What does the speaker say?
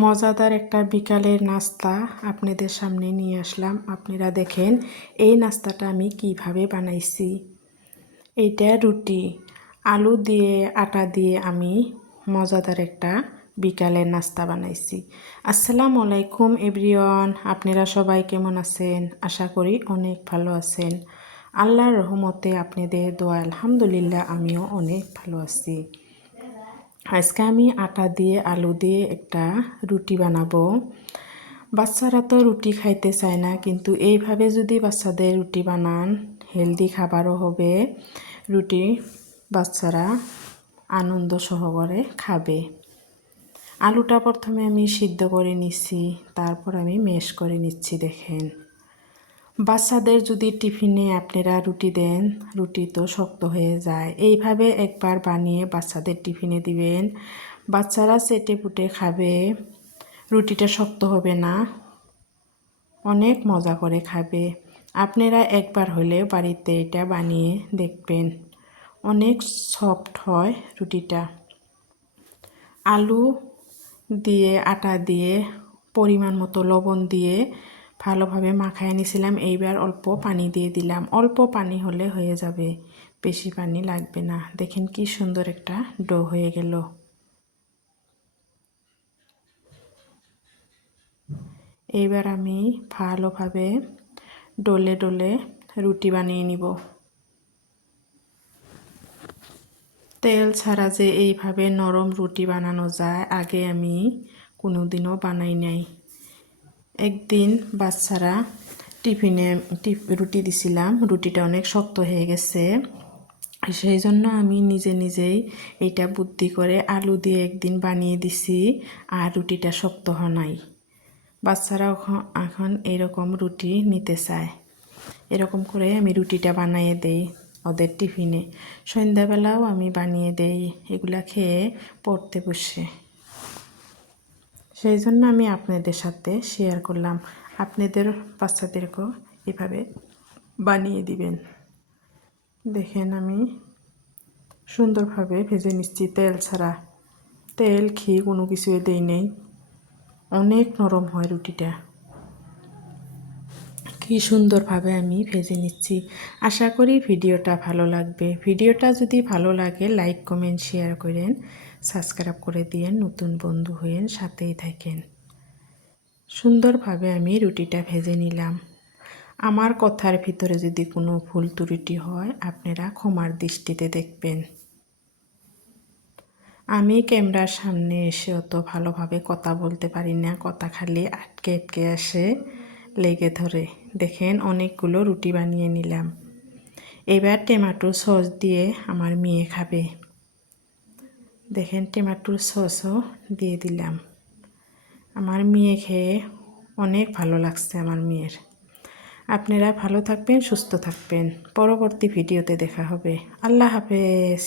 মজাদার একটা বিকালের নাস্তা আপনাদের সামনে নিয়ে আসলাম। আপনারা দেখেন এই নাস্তাটা আমি কিভাবে বানাইছি। এইটা রুটি আলু দিয়ে আটা দিয়ে আমি মজাদার একটা বিকালের নাস্তা বানাইছি। আসসালামু আলাইকুম এভরিওয়ান, আপনারা সবাই কেমন আছেন? আশা করি অনেক ভালো আছেন। আল্লাহর রহমতে আপনাদের দোয়া আলহামদুলিল্লাহ আমিও অনেক ভালো আছি। আজকে আমি আটা দিয়ে আলু দিয়ে একটা রুটি বানাবো। বাচ্চারা তো রুটি খাইতে চায় না, কিন্তু এইভাবে যদি বাচ্চাদের রুটি বানান হেলদি খাবারও হবে, রুটি বাচ্চারা আনন্দ সহকারে খাবে। আলুটা প্রথমে আমি সিদ্ধ করে নিচ্ছি, তারপর আমি ম্যাশ করে নিচ্ছি। দেখেন, বাচ্চাদের যদি টিফিনে আপনারা রুটি দেন, রুটি তো শক্ত হয়ে যায়। এইভাবে একবার বানিয়ে বাচ্চাদের টিফিনে দিবেন, বাচ্চারা চেটে পুটে খাবে, রুটিটা শক্ত হবে না, অনেক মজা করে খাবে। আপনারা একবার হলে বাড়িতে এটা বানিয়ে দেখবেন, অনেক সফট হয় রুটিটা। আলু দিয়ে আটা দিয়ে পরিমাণ মতো লবণ দিয়ে ভালোভাবে মাখায় নিয়েছিলাম। এইবার অল্প পানি দিয়ে দিলাম, অল্প পানি হলে হয়ে যাবে, বেশি পানি লাগবে না। দেখেন কি সুন্দর একটা ডো হয়ে গেল। এইবার আমি ভালোভাবে ডলে ডলে রুটি বানিয়ে নিব। তেল ছাড়া যে এইভাবে নরম রুটি বানানো যায়, আগে আমি কোনোদিনও বানাই নাই। একদিন বাচ্চারা টিফিনে রুটি দিছিলাম, রুটিটা অনেক শক্ত হয়ে গেছে, সেই জন্য আমি নিজেই এইটা বুদ্ধি করে আলু দিয়ে একদিন বানিয়ে দিছি, আর রুটিটা শক্ত হয় নাই। বাচ্চারা এখন এরকম রুটি নিতে চায়। এরকম করে আমি রুটিটা বানিয়ে দেই ওদের টিফিনে। সন্ধ্যাবেলাও আমি বানিয়ে দেই, এগুলা খেয়ে পড়তে বসে। সেই জন্য আমি আপনাদের সাথে শেয়ার করলাম, আপনাদের বাচ্চাদেরকেও এভাবে বানিয়ে দিবেন। দেখেন আমি সুন্দরভাবে ভেজে নিচ্ছি, তেল ছাড়া, তেল ঘি কোনো কিছুই দেই নেই। অনেক নরম হয় রুটিটা, কি সুন্দরভাবে আমি ভেজে নিচ্ছি। আশা করি ভিডিওটা ভালো লাগবে। ভিডিওটা যদি ভালো লাগে লাইক কমেন্ট শেয়ার করেন, সাবস্ক্রাইব করে দিয়েন, নতুন বন্ধু হয়েন, সাথেই থাকেন। সুন্দরভাবে আমি রুটিটা ভেজে নিলাম। আমার কথার ভিতরে যদি কোনো ভুল ত্রুটি হয় আপনারা ক্ষমার দৃষ্টিতে দেখবেন। আমি ক্যামেরার সামনে এসে অত ভালোভাবে কথা বলতে পারি না, কথা খালি আটকে আটকে আসে, লেগে ধরে। দেখেন অনেকগুলো রুটি বানিয়ে নিলাম। এবার টমেটো সস দিয়ে আমার মেয়ে খাবে। দেখেন টমেটোর সসও দিয়ে দিলাম। আমার মেয়ে খেয়ে অনেক ভালো লাগছে আমার মেয়ের। আপনারা ভালো থাকবেন, সুস্থ থাকবেন। পরবর্তী ভিডিওতে দেখা হবে। আল্লাহ হাফেজ।